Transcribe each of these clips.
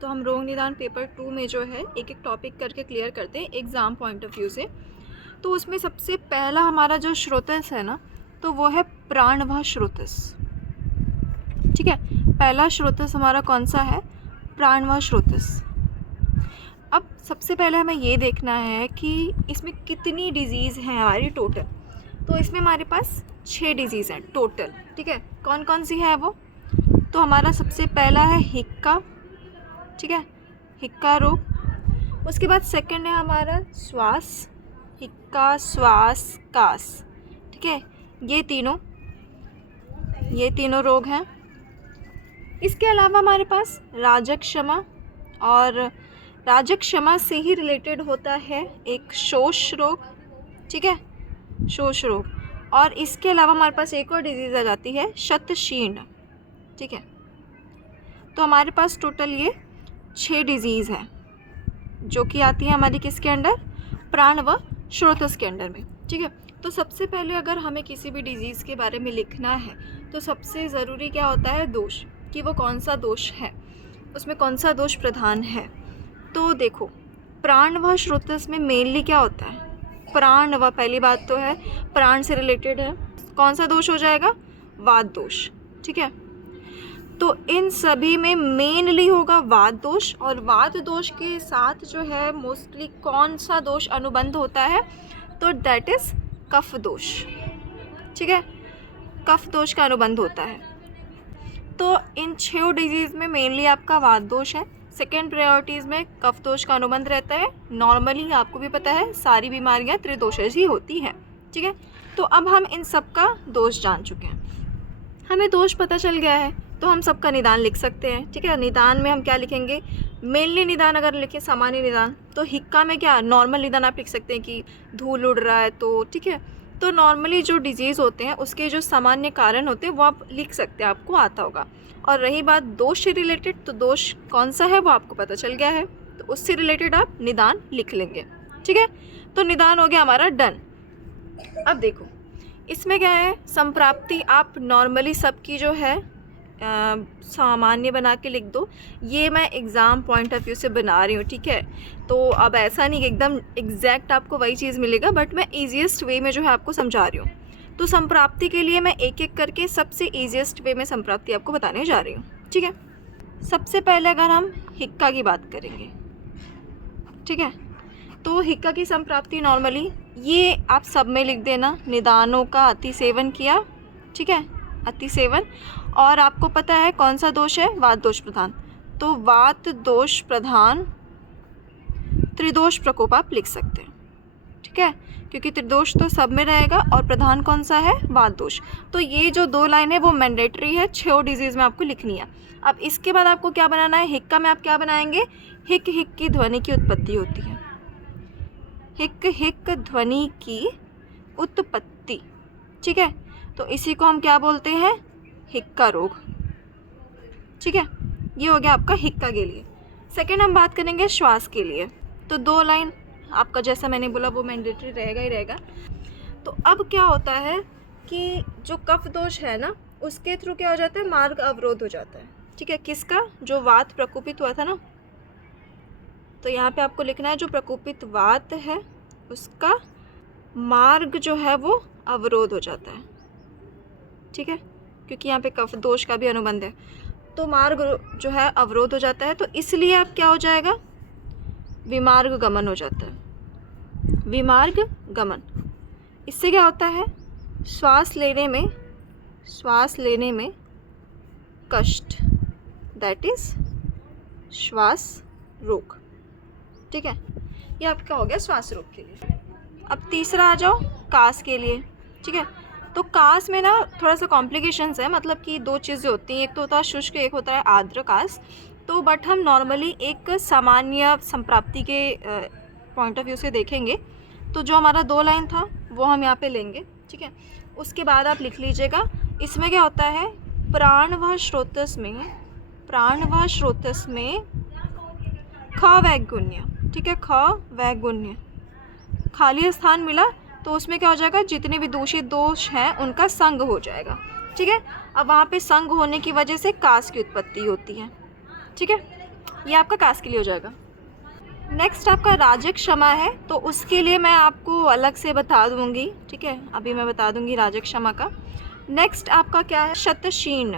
तो हम रोग निदान पेपर 2 में जो है एक एक टॉपिक करके क्लियर करते हैं एग्ज़ाम पॉइंट ऑफ व्यू से। तो उसमें सबसे पहला हमारा जो श्रोतस है ना, तो वो है प्राणवाह श्रोतस। ठीक है, पहला श्रोतस हमारा कौन सा है? प्राणवाह श्रोतस। अब सबसे पहले हमें ये देखना है कि इसमें कितनी डिजीज़ हैं हमारी टोटल। तो इसमें हमारे पास 6 डिजीज़ हैं टोटल। ठीक है, कौन कौन सी है वो? तो हमारा सबसे पहला है हिक्का। ठीक है, हिक्का रोग। उसके बाद सेकंड है हमारा श्वास, हिक्का, श्वास, कास। ठीक है, ये तीनों रोग हैं। इसके अलावा हमारे पास राजक क्षमा, और राजक क्षमा से ही रिलेटेड होता है एक शोष रोग। ठीक है, शोष रोग। और इसके अलावा हमारे पास एक और डिजीज़ आ जाती है शतशीर्ण। ठीक है, तो हमारे पास टोटल ये 6 डिजीज़ हैं जो कि आती है हमारी किसके अंडर? प्राण व श्रोतस के अंडर में। ठीक है, तो सबसे पहले अगर हमें किसी भी डिजीज़ के बारे में लिखना है तो सबसे ज़रूरी क्या होता है? दोष, कि वो कौन सा दोष है, उसमें कौन सा दोष प्रधान है। तो देखो, प्राण व श्रोतस में मेनली क्या होता है? प्राण व, पहली बात तो है प्राण से रिलेटेड है। कौन सा दोष हो जाएगा? वात दोष। ठीक है, तो इन सभी में मेनली होगा वात दोष, और वात दोष के साथ जो है मोस्टली कौन सा दोष अनुबंध होता है? तो दैट इज़ कफ दोष। ठीक है, कफ दोष का अनुबंध होता है। तो इन 6 डिजीज़ में मेनली आपका वात दोष है। सेकेंड प्रायोरिटीज़ में कफ दोष का अनुबंध रहता है। नॉर्मली आपको भी पता है सारी बीमारियां त्रिदोषज ही होती हैं। ठीक है, तो अब हम इन सब का दोष जान चुके हैं, हमें दोष पता चल गया है, तो हम सबका निदान लिख सकते हैं। ठीक है, निदान में हम क्या लिखेंगे? मेनली निदान अगर लिखें सामान्य निदान, तो हिक्का में क्या नॉर्मल निदान आप लिख सकते हैं कि धूल उड़ रहा है तो। ठीक है, तो नॉर्मली जो डिजीज़ होते हैं उसके जो सामान्य कारण होते हैं वो आप लिख सकते हैं, आपको आता होगा। और रही बात दोष से रिलेटेड, तो दोष कौन सा है वो आपको पता चल गया है, तो उससे रिलेटेड आप निदान लिख लेंगे। ठीक है, तो निदान हो गया हमारा डन। अब देखो इसमें क्या है? संप्राप्ति आप नॉर्मली सबकी जो है सामान्य बना के लिख दो। ये मैं एग्ज़ाम पॉइंट ऑफ व्यू से बना रही हूँ। ठीक है, तो अब ऐसा नहीं कि एकदम एग्जैक्ट आपको वही चीज़ मिलेगा, बट मैं ईजीएस्ट वे में जो है आपको समझा रही हूँ। तो संप्राप्ति के लिए मैं एक एक करके सबसे ईजीएस्ट वे में संप्राप्ति आपको बताने जा रही हूँ। ठीक है, सबसे पहले अगर हम हिक्का की बात करेंगे, ठीक है, तो हिक्का की संप्राप्ति नॉर्मली ये आप सब में लिख देना, निदानों का अतिसेवन किया। ठीक है, अतिसेवन। और आपको पता है कौन सा दोष है? वात दोष प्रधान। तो वात दोष प्रधान त्रिदोष प्रकोप आप लिख सकते हैं। ठीक है, क्योंकि त्रिदोष तो सब में रहेगा और प्रधान कौन सा है? वात दोष। तो ये जो 2 लाइन है वो मैंडेटरी है, 6 डिजीज़ में आपको लिखनी है। अब इसके बाद आपको क्या बनाना है? हिक्का में आप क्या बनाएंगे? हिक हिक की ध्वनि की उत्पत्ति होती है, हिक हिक ध्वनि की उत्पत्ति। ठीक है, तो इसी को हम क्या बोलते हैं? हिक्का रोग। ठीक है, ये हो गया आपका हिक्का के लिए। सेकेंड हम बात करेंगे श्वास के लिए, तो 2 लाइन आपका जैसा मैंने बोला वो मैंडेटरी रहेगा ही रहेगा। तो अब क्या होता है कि जो कफ दोष है ना, उसके थ्रू क्या हो जाता है? मार्ग अवरोध हो जाता है। ठीक है, किसका? जो वात प्रकोपित हुआ था ना, तो यहाँ पे आपको लिखना है जो प्रकोपित वात है उसका मार्ग जो है वो अवरोध हो जाता है। ठीक है, क्योंकि यहाँ पे कफ दोष का भी अनुबंध है, तो मार्ग जो है अवरोध हो जाता है। तो इसलिए अब क्या हो जाएगा? विमार्ग गमन हो जाता है, विमार्ग गमन। इससे क्या होता है? श्वास लेने में कष्ट, दैट इज श्वास रोग। ठीक है, ये आपका हो गया श्वास रोग के लिए। अब तीसरा आ जाओ कास के लिए। ठीक है, तो कास में ना थोड़ा सा कॉम्प्लिकेशंस है, मतलब कि 2 चीज़ें होती हैं, एक तो होता है शुष्क, एक होता है आर्द्र कास। तो बट हम नॉर्मली एक सामान्य संप्राप्ति के पॉइंट ऑफ व्यू से देखेंगे, तो जो हमारा 2 लाइन था वो हम यहाँ पे लेंगे। ठीक है, उसके बाद आप लिख लीजिएगा इसमें क्या होता है? प्राण व श्रोतस में ख वैगुण्य। ठीक है, ख वैगुण्य, खाली स्थान मिला तो उसमें क्या हो जाएगा? जितने भी दूषित दोष हैं उनका संग हो जाएगा। ठीक है, अब वहाँ पे संग होने की वजह से कास की उत्पत्ति होती है। ठीक है, ये आपका कास के लिए हो जाएगा। नेक्स्ट आपका राजक क्षमा है, तो उसके लिए मैं आपको अलग से बता दूंगी, ठीक है, अभी मैं बता दूंगी राजक क्षमा का। नेक्स्ट आपका क्या है, शतशीन,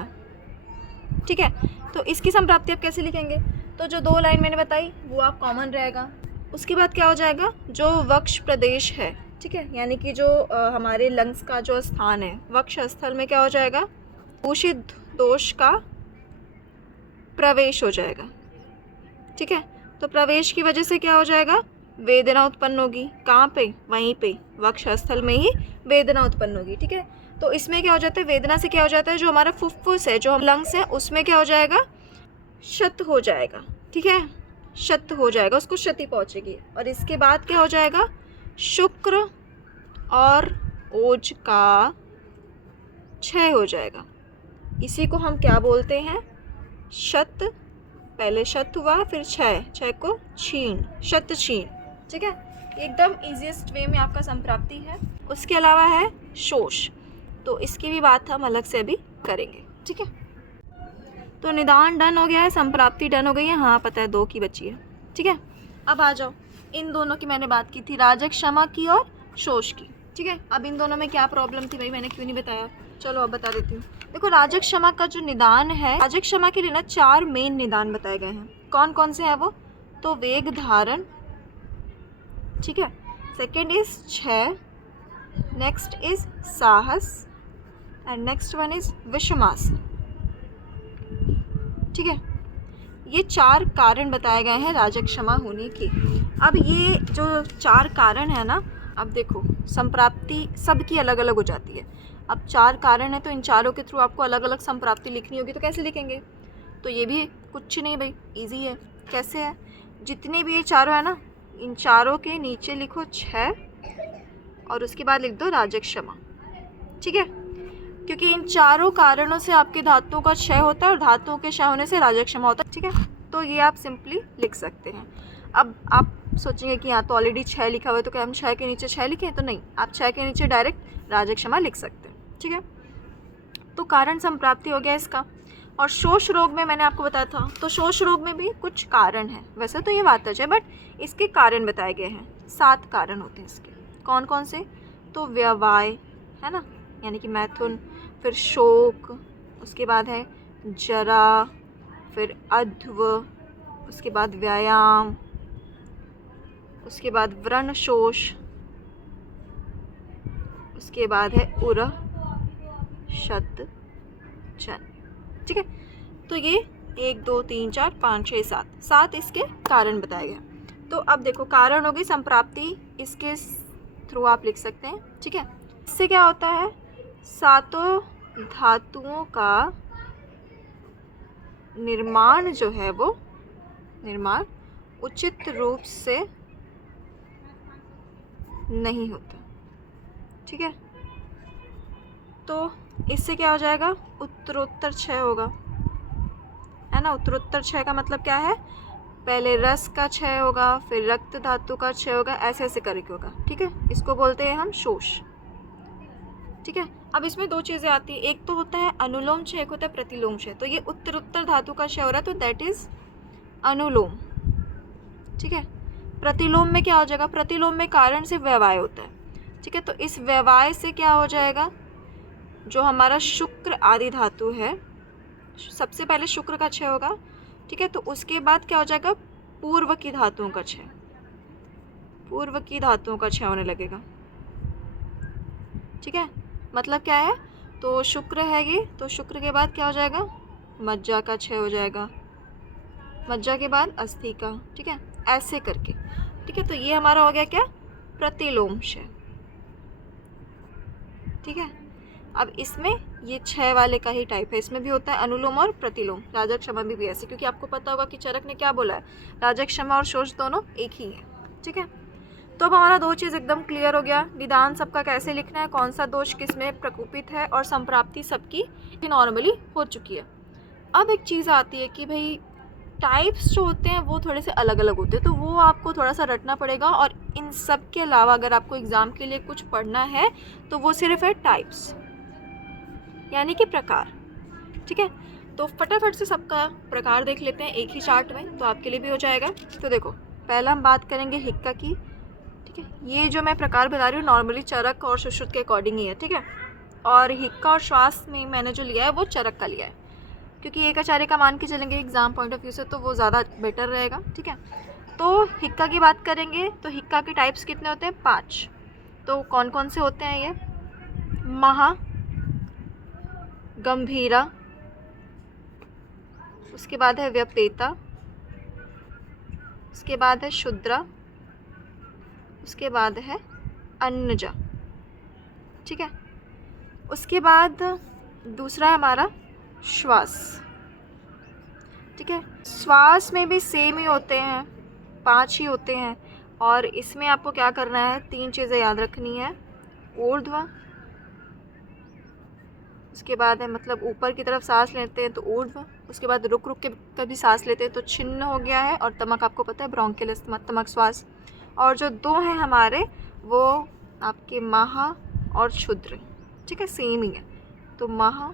ठीक है। तो इसकी संप्राप्ति आप कैसे लिखेंगे, तो जो 2 लाइन मैंने बताई वो आप कॉमन रहेगा। उसके बाद क्या हो जाएगा, जो वक्ष प्रदेश है, ठीक है, यानी कि जो हमारे लंग्स का जो स्थान है, वक्ष स्थल में क्या हो जाएगा, दूषित दोष का प्रवेश हो जाएगा, ठीक है। तो प्रवेश की वजह से क्या हो जाएगा, वेदना उत्पन्न होगी। कहाँ पे, वहीं पे वक्ष स्थल में ही वेदना उत्पन्न होगी, ठीक है। तो इसमें क्या हो जाता है, वेदना से क्या हो जाता है, जो हमारा फुफ्फुस है, जो हम लंग्स है, उसमें क्या हो जाएगा, क्षत हो जाएगा, ठीक है, क्षत हो जाएगा, उसको क्षति पहुंचेगी। और इसके बाद क्या हो जाएगा, शुक्र और ओज का क्षय हो जाएगा। इसी को हम क्या बोलते हैं, शत, पहले शत हुआ फिर क्षय, क्षय को छीन, शत छीन, ठीक है। एकदम इजीएस्ट वे में आपका संप्राप्ति है। उसके अलावा है शोष, तो इसकी भी बात हम अलग से अभी करेंगे, ठीक है। तो निदान डन हो गया है, संप्राप्ति डन हो गई है, हाँ पता है 2 की बची है, ठीक है। अब आ जाओ, इन दोनों की मैंने बात की थी, राजक क्षमा की और शोष की, ठीक है। अब इन दोनों में क्या प्रॉब्लम थी भाई, मैंने क्यों नहीं बताया, चलो अब बता देती हूँ। देखो राजक क्षमा का जो निदान है, राजक क्षमा के लिए ना 4 मेन निदान बताए गए हैं। कौन कौन से हैं वो, तो वेग धारण, ठीक है, सेकेंड इज क्षय, नेक्स्ट इज साहस एंड नेक्स्ट वन इज विषमास, ठीक है। ये 4 कारण बताए गए हैं राजक क्षमा होने के। अब ये जो 4 कारण है ना, अब देखो संप्राप्ति सबकी अलग अलग हो जाती है। अब 4 कारण है तो इन चारों के थ्रू आपको अलग अलग संप्राप्ति लिखनी होगी, तो कैसे लिखेंगे, तो ये भी कुछ नहीं भाई, इजी है। कैसे है, जितने भी ये चारों है ना, इन चारों के नीचे लिखो 6 और उसके बाद लिख दो राजक क्षमा, ठीक है। क्योंकि इन चारों कारणों से आपके धातुओं का क्षय होता है और धातुओं के क्षय होने से राजक क्षमा होता है, ठीक है। तो ये आप सिंपली लिख सकते हैं। अब आप सोचेंगे कि यहाँ तो ऑलरेडी 6 लिखा हुआ है, तो क्या हम 6 के नीचे 6 लिखें, तो नहीं, आप 6 के नीचे डायरेक्ट राजक क्षमा लिख सकते हैं, ठीक है। तो कारण संप्राप्ति हो गया इसका। और शोष रोग में मैंने आपको बताया था, तो शोष रोग में भी कुछ कारण हैं, वैसे तो ये वातज है बट इसके कारण बताए गए हैं। 7 कारण होते हैं इसके। कौन कौन से, तो व्यवाय है ना, यानी कि मैथुन, फिर शोक, उसके बाद है जरा, फिर अध्व, उसके बाद व्यायाम, उसके बाद व्रण शोष, उसके बाद है उर शत जन, ठीक है। तो ये 1 2 3 4 5 6 7 इसके कारण बताए गए। तो अब देखो कारण होगी संप्राप्ति, इसके थ्रू आप लिख सकते हैं, ठीक है। इससे क्या होता है, 7 धातुओं का निर्माण जो है, वो निर्माण उचित रूप से नहीं होता, ठीक है। तो इससे क्या हो जाएगा, उत्तरोत्तर क्षय होगा, है ना। उत्तरोत्तर क्षय का मतलब क्या है, पहले रस का क्षय होगा, फिर रक्त धातु का क्षय होगा, ऐसे ऐसे करके होगा, ठीक है। इसको बोलते हैं हम शोष, ठीक है। अब इसमें 2 चीज़ें आती है, एक तो होता है अनुलोम क्षय, एक होता है प्रतिलोम क्षय। तो ये उत्तरोत्तर धातु का क्षय हो रहा है, तो दैट इज अनुलोम, ठीक है। प्रतिलोम में क्या हो जाएगा, प्रतिलोम में कारण से व्यवाय होता है, ठीक है। तो इस व्यवाय से क्या हो जाएगा, जो हमारा शुक्र आदि धातु है, सबसे पहले शुक्र का क्षय होगा, ठीक है। तो उसके बाद क्या हो जाएगा, पूर्व की धातुओं का क्षय, पूर्व की धातुओं का क्षय होने लगेगा, ठीक है। मतलब क्या है, तो शुक्र है ये, तो शुक्र के बाद क्या हो जाएगा, मज्जा का क्षय हो जाएगा, मज्जा के बाद अस्थि का, ठीक है, ऐसे करके, ठीक है। तो ये हमारा हो गया क्या, प्रतिलोम क्षय, ठीक है। अब इसमें ये 6 वाले का ही टाइप है, इसमें भी होता है अनुलोम और प्रतिलोम। राजक क्षमा भी ऐसे, क्योंकि आपको पता होगा कि चरक ने क्या बोला है, राजक क्षमा और शोष दोनों एक ही है, ठीक है। तो अब हमारा 2 चीज़ एकदम क्लियर हो गया, निदान सबका कैसे लिखना है, कौन सा दोष किस में प्रकोपित है, और संप्राप्ति सबकी नॉर्मली हो चुकी है। अब एक चीज़ आती है कि भाई टाइप्स जो होते हैं वो थोड़े से अलग अलग होते हैं, तो वो आपको थोड़ा सा रटना पड़ेगा। और इन सब के अलावा अगर आपको एग्ज़ाम के लिए कुछ पढ़ना है तो वो सिर्फ है टाइप्स, यानी कि प्रकार, ठीक है। तो फटाफट से सबका प्रकार देख लेते हैं एक ही चार्ट में, तो आपके लिए भी हो जाएगा। तो देखो, पहला हम बात करेंगे हिक्का की। ठीक है, ये जो मैं प्रकार बता रही हूँ नॉर्मली चरक और सुश्रुत के अकॉर्डिंग ही है। ठीक है, और हिक्का और श्वास में मैंने जो लिया है वो चरक का लिया है, क्योंकि एक आचार्य का मान के चलेंगे एग्जाम पॉइंट ऑफ व्यू से, तो वो ज़्यादा बेटर रहेगा। ठीक है, तो हिक्का की बात करेंगे तो हिक्का के टाइप्स कितने होते हैं? 5। तो कौन कौन से होते हैं ये? महा, गंभीरा, उसके बाद है व्यपेता, उसके बाद है शुद्रा, उसके बाद है अन्नजा। ठीक है, उसके बाद दूसरा है हमारा श्वास। ठीक है, श्वास में भी सेम ही होते हैं, 5 ही होते हैं। और इसमें आपको क्या करना है, 3 चीज़ें याद रखनी है। ऊर्ध्व, उसके बाद है मतलब ऊपर की तरफ सांस लेते हैं तो ऊर्ध्व, उसके बाद रुक रुक के कभी सांस लेते हैं तो छिन्न हो गया है, और तमक आपको पता है ब्रोंकियल तमक श्वास। और जो 2 हैं हमारे वो आपके महा और क्षुद्र। ठीक है, सेम ही है, तो महा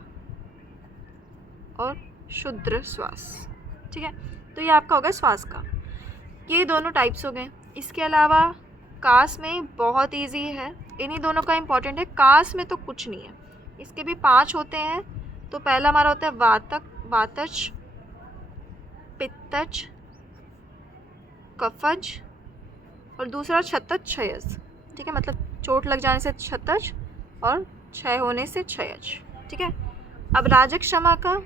और क्षुद्र श्वास। ठीक है, तो ये आपका होगा श्वास का। ये दोनों टाइप्स हो गए। इसके अलावा कास में बहुत इजी है, इन्हीं दोनों का इम्पोर्टेंट है। कास में तो कुछ नहीं है, इसके भी 5 होते हैं। तो पहला हमारा होता है वातक, वातज, पित्तज, कफज, और दूसरा छतज, क्षयज। ठीक है, मतलब चोट लग जाने से छतज और क्षय होने से क्षयज। ठीक है, अब राजक क्षमा का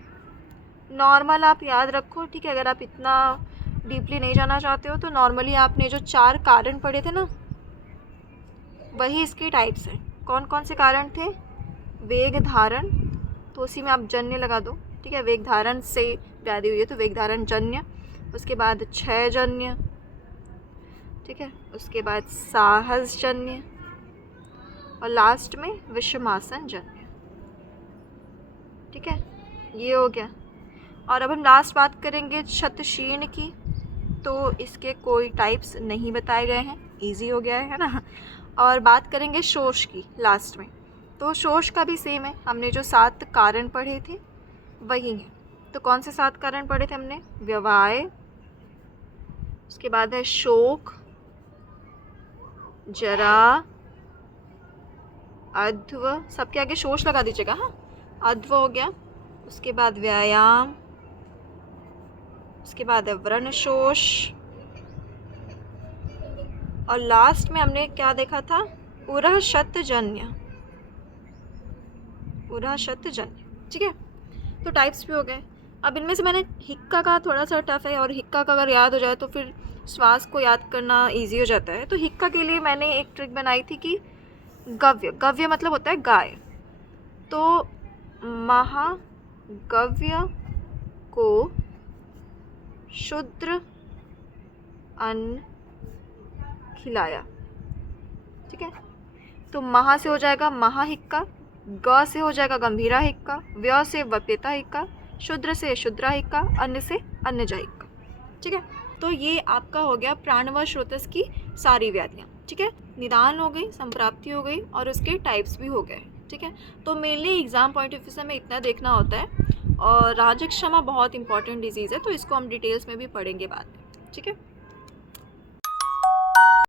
नॉर्मल आप याद रखो। ठीक है, अगर आप इतना डीपली नहीं जाना चाहते हो तो नॉर्मली आपने जो 4 कारण पढ़े थे ना, वही इसके टाइप्स हैं। कौन कौन से कारण थे? वेग धारण, तो उसी में आप जन्य लगा दो। ठीक है, वेग धारण से व्याधि हुई है तो वेग धारण जन्य, उसके बाद क्षय जन्य। ठीक है, उसके बाद साहस जन्य, और लास्ट में विषमासन जन्य। ठीक है, ये हो गया। और अब हम लास्ट बात करेंगे क्षतशीर्ण की। तो इसके कोई टाइप्स नहीं बताए गए हैं, इजी हो गया है ना। और बात करेंगे शोष की लास्ट में। तो शोष का भी सेम है, हमने जो 7 कारण पढ़े थे वही हैं। तो कौन से 7 कारण पढ़े थे हमने? व्यवाय, उसके बाद है शोक, जरा, अध्व, सबके आगे शोष लगा दीजिएगा। हाँ, अध्व हो गया। उसके बाद व्यायाम, उसके बाद है व्रण शोष, और लास्ट में हमने क्या देखा था? उरह शतजन्य, उरह शतजन्य। ठीक है, तो टाइप्स भी हो गए। अब इनमें से मैंने हिक्का का थोड़ा सा टफ है, और हिक्का का अगर याद हो जाए तो फिर श्वास को याद करना इजी हो जाता है। तो हिक्का के लिए मैंने एक ट्रिक बनाई थी कि गव्य, गव्य मतलब होता है गाय। तो महागव्य को शुद्र अन्न खिलाया। ठीक है, तो महा से हो जाएगा महा हिक्का, ग से हो जाएगा गंभीरा हिक्का, व्य से वपेता हिक्का, शुद्र से शुद्रा हिक्का, अन्न से अन्नजा हिक्का। ठीक है, तो ये आपका हो गया प्राण व श्रोतस की सारी व्याधियाँ। ठीक है, निदान हो गई, संप्राप्ति हो गई, और उसके टाइप्स भी हो गए। ठीक है, तो mainly exam point of view से हमें इतना देखना होता है। और राजक क्षमा बहुत इंपॉर्टेंट डिजीज़ है, तो इसको हम डिटेल्स में भी पढ़ेंगे बाद में। ठीक है।